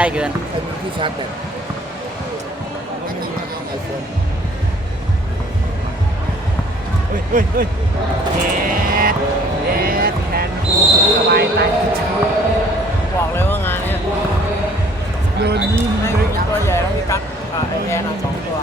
ใกล้เกินใครมีที่ชาร์จแบตไอโฟนเฮ้ยเฮ้ยเฮ้ยเย็ดเย็ดแทนกูสบายใจบอกเลยว่างานเนี้ยโดนยิงไม่งมีตัวใหญ่แล้วมีกั๊กอ่าไอแอนอะสองตัว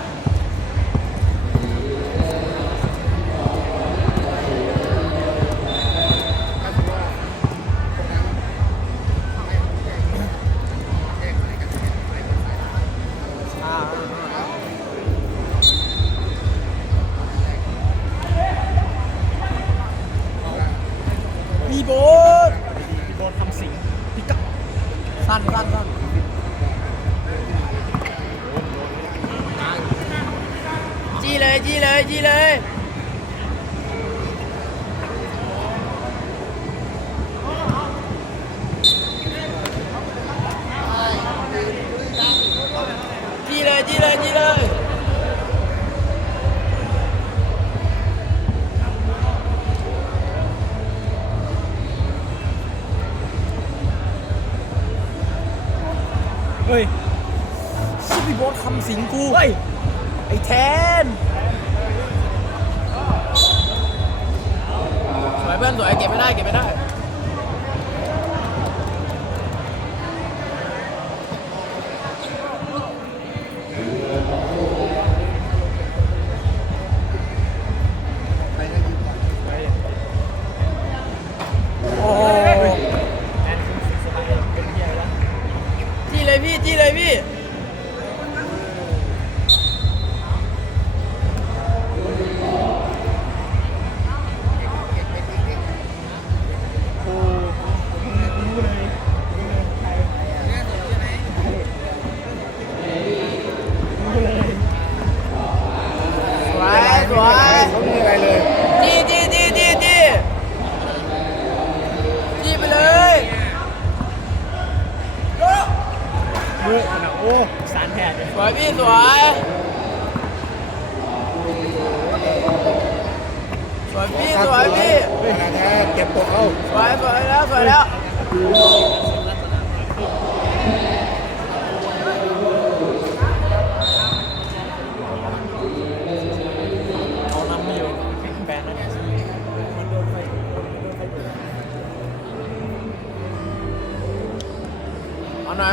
จี้เลยจี้เลยจี้เลยจี้เลยจี้เลยจี้เลยเฮ้ยชิบิโบททำสิงกู เฮ้ย ไอ้แทน สวย เพื่อนสวยเก็บไม่ได้เก็บไม่ได้ วยสวยเขาไม่มีอะไรเลยจี้จี้จี้จี้จี้จี้ไปเลยเมื่อขนาดโอ้สารแผดสวยพี่สวยสวยพี่สวยพี่ขนาดแท้เก็บตัวเขาสวยสวยแล้วสวยแล้ว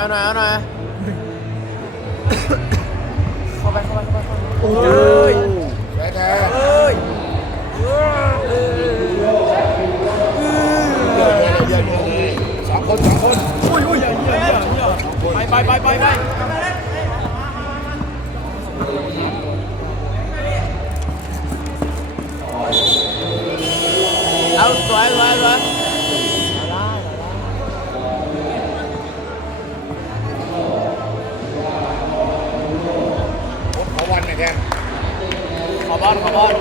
เอาหน่อยเอาหน่อยเอาหน่อยเข้าไปเข้าไปเข้าไปเข้าไปโอ้เอ้ยแท้แท้เอ้ยเอ้ยเยอะสองคนสองคนอุ้ยอุ้ยเหี้ยเหี้ยเหี้ยเหี้ยไปไปไปไปไปเอาสวยสวยสวย บอลขอบอล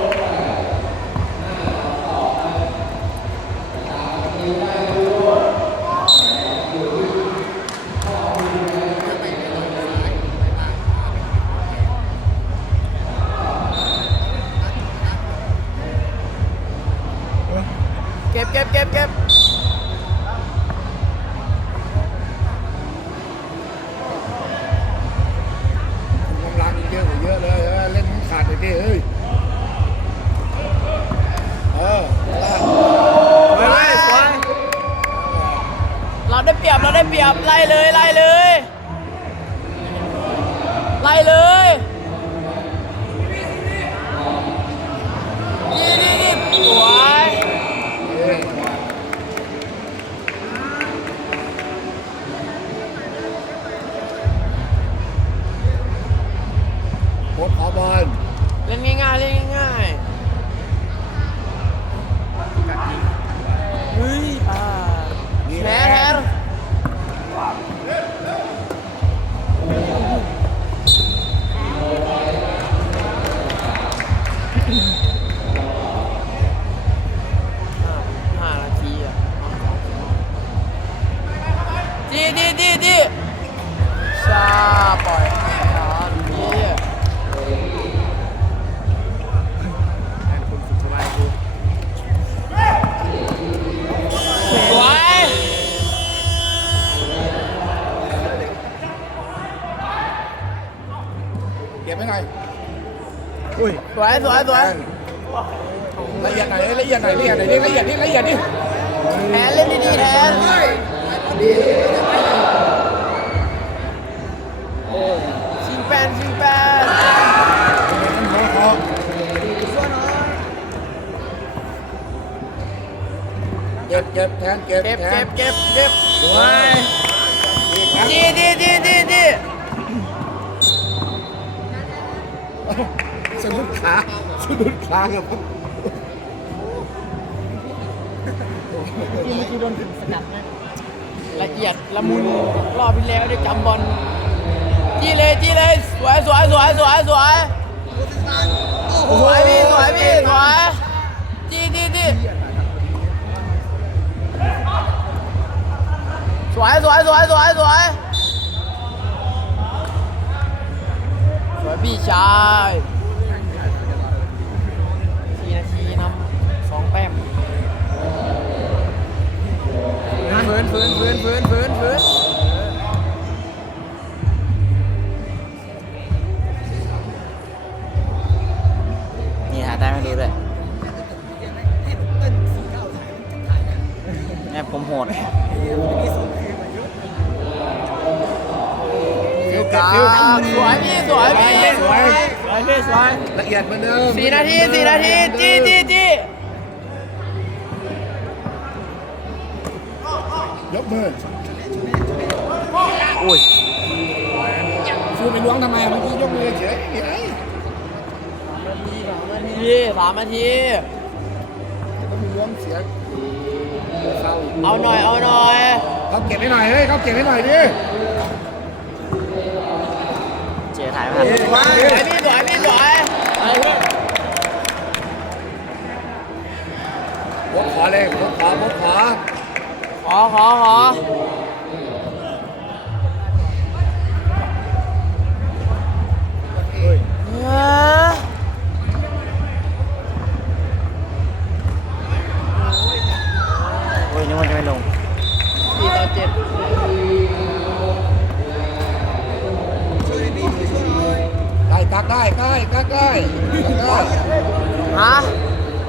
เปรียบไล่เลยไล่เลยไล่เลยนี่นี่นี่สวยเอ้ยโค้ชขอบอลเล่นง่ายๆเล่นง่ายๆ วยสวยสวยละเอียดหน่อยละเอียดหน่อยละเอียดหน่อยละเอียดนี่ละเอียดนี่แทนเล่นดีๆแทนชิงแปนชิงแปนมันหัวคอเก็บเก็บแทนเก็บเก็บแทเก็นบเก็บเก็บสวยดีครับดีดีดี ขาสะดุดขาครับที่เมื่อกี้โดนถึงสกัดนะละเอียดละมุนรอบที่แล้วได้จำบอลจี้เลยจี้เลยสวยสวยสวยสวยสวยสวยพี่สวยพี่สวยจี้จี้จี้สวยสวยสวยสวยสวยสวยพี่ชาย วยสวยสวยพี่สวยละเอียดเหมือนเดิมสี่นาทีสี่นาทีจี้จี้จี้ยกมืออุ้ยฟิวไปล้วงทำไมเมื่อกี้ยกมือเฉยทีสามนาทีต้องไปล้วงเสียเศร้าเอาหน่อย เอาหน่อย เขาเก็บให้หน่อย เฮ้ย เขาเก็บให้หน่อยดิ เจ๊ถ่ายมาสวยพี่สวยพี่สวยพกขอเลยพกขอพกขอขอขอขอเฮ้ยโอ้ยนึกว่าจะไม่ลงสี่ต่อเจ็ด ได้กักได้ใกล้กักได้กักได้ฮะ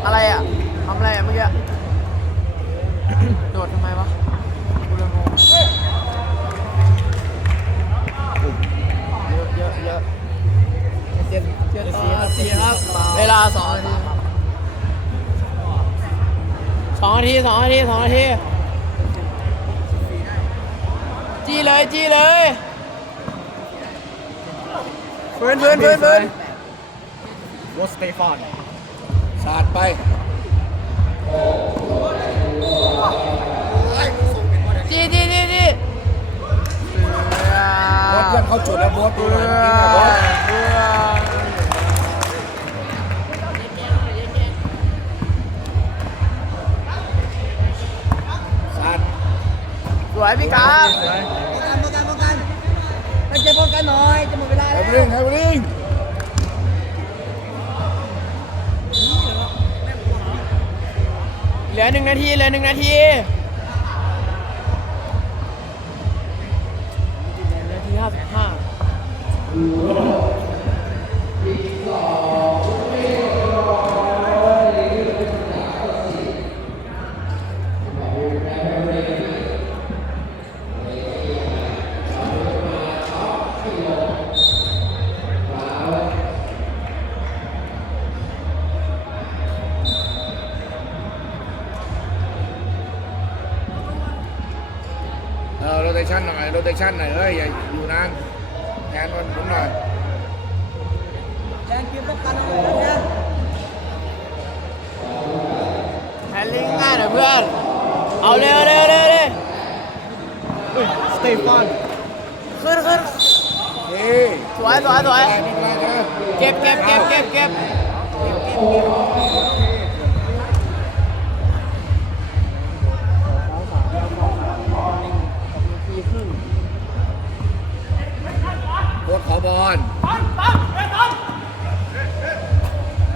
อะไรอะทำอะไรอะเมื่อกี้ โดดทำไมวะกูเลยงงเยอะเยอะเยอะเจ็ดเจ็ดต่สี่ครับ เวลาสองนาทีสองนาทีสองนาทีสองนาที จี้เลยจี้เลย ฟื้นฟื้นฟื้นฟื้นโรสเตฟานสาดไปจี้จี้จี้จี้โบอสเพื่อนเขาจุดแล้วโบอสดูหน่อยจริงๆนะโบอสสาดสวยพี่กราฟป้องกันป้องกันป้องกันให้เจ๊ป้องกันหน่อยจะหมดเว ลาไอ้แล้วบลิงไอ้บลิงเหลือหนึ่งนาทีเหลือหนึ่งนาทีนาทีห้าสิบห้า โรเตชันหน่อยโรเตชันหน่อยเฮ้ยอย่าอยู่นานแทนมันหมุนหน่อยแรงคิวป้องกันหน่อยนะแฮนลิงง่ายหน่อยเพื่อนเอาเร็วเร็วเร็วเร็วสเตฟานขึ้นขึ้นเฮ้ยสวยสวยสวยไม่เป็นไรไม่เป็นไรเด้อเก็บเก็บเก็บเก็บเก็บ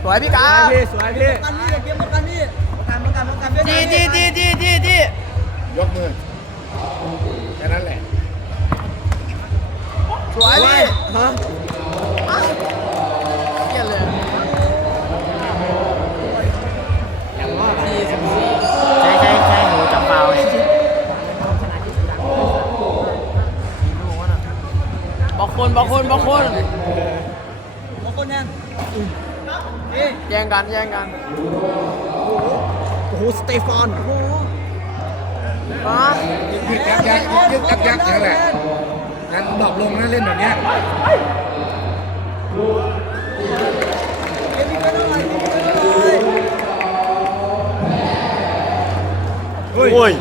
วยพี่กาพี่สวยพี่กันนี่เกมกันนี่กันกันกันจีจีจีจีจีจียกมือแค่นั้นแหละสวยพี่ฮะเกลียเลยสี่สิบสี่ใช่ใช่ใช่หนูจับเปล่าเลยบอคนบอกคนบอกคน ย่งกันแย่งกันโอ้โหสเตฟานโอ้โหฮะยึกยักยักยึกยักยักนั่นแหละงั้นดรอปลงนะเล่นแบบเนี้ยเอ็มวีเป็นอะไรเอ็มวีเป็นอะไรเฮ้ย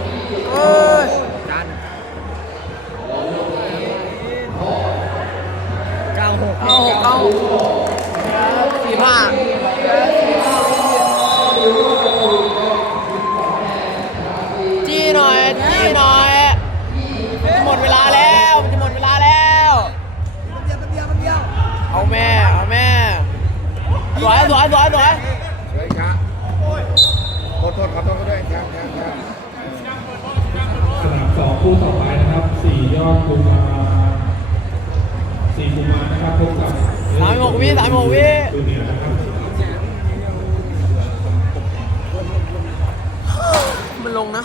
กุมารสี่กุมารนะครับพบกับสามหกวิสามหกวิดูเหนือนะครับมันลงนะ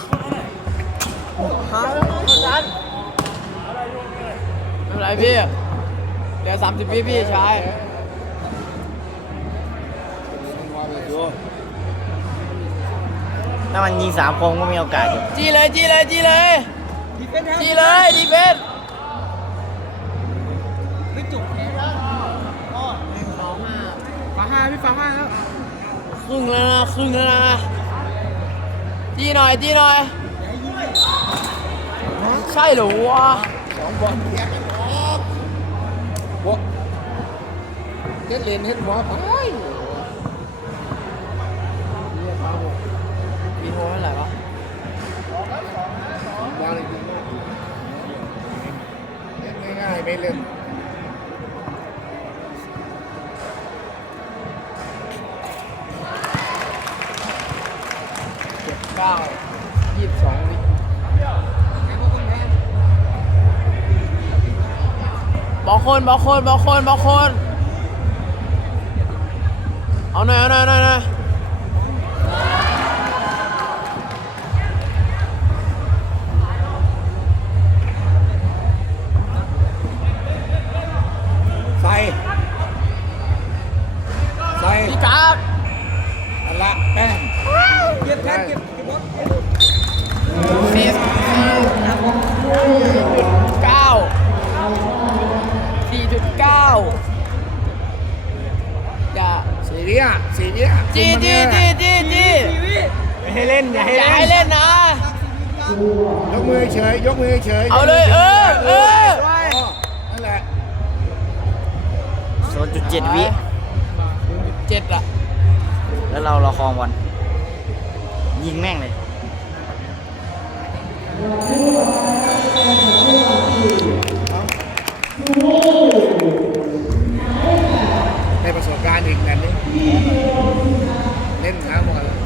ฮะไม่เป็นไรพี่ เดี๋ยวสามสิบวิพี่ชายถ้ามันยิงสามคงก็มีโอกาสอยู่ จี้เลยจี้เลยจี้เลยดีเฟนส์จี้เลยดีเฟนาห้าพี่ฝาห้าแล้วครึ่งแล้วนะครึ่งแล้วนะจี้หน่อยจี้หน่อย ใช่เหรอวะสองบอลแยกกันออกบอลเฮ็ดเลนเฮ็ดหัวไปมีโทรเท่าไหร่วะวางเลยดีมากเล่นง่ายๆไม่เล่น ก้ายี่สิบสองวิบอกคนบอกคนบอกคนบอกคน เอาหน่อยเอาหน่อยเอาหน่อยหน่อยใส่ จี้จี้จี้จี้จี้ทีวีไม่ให้เล่นอย่าให้อย่าเล่นให้เล่นนะ ยกมือเฉยยกมือเฉยเอาเลยเออเออนั่นแหละโซนจุดเจ็ดวิเจ็ดอะแล้วเรารอคองบอลยิงแม่งเลย ในประสบการณ์อีกนั่นนี่เล่นน้ำหมดลย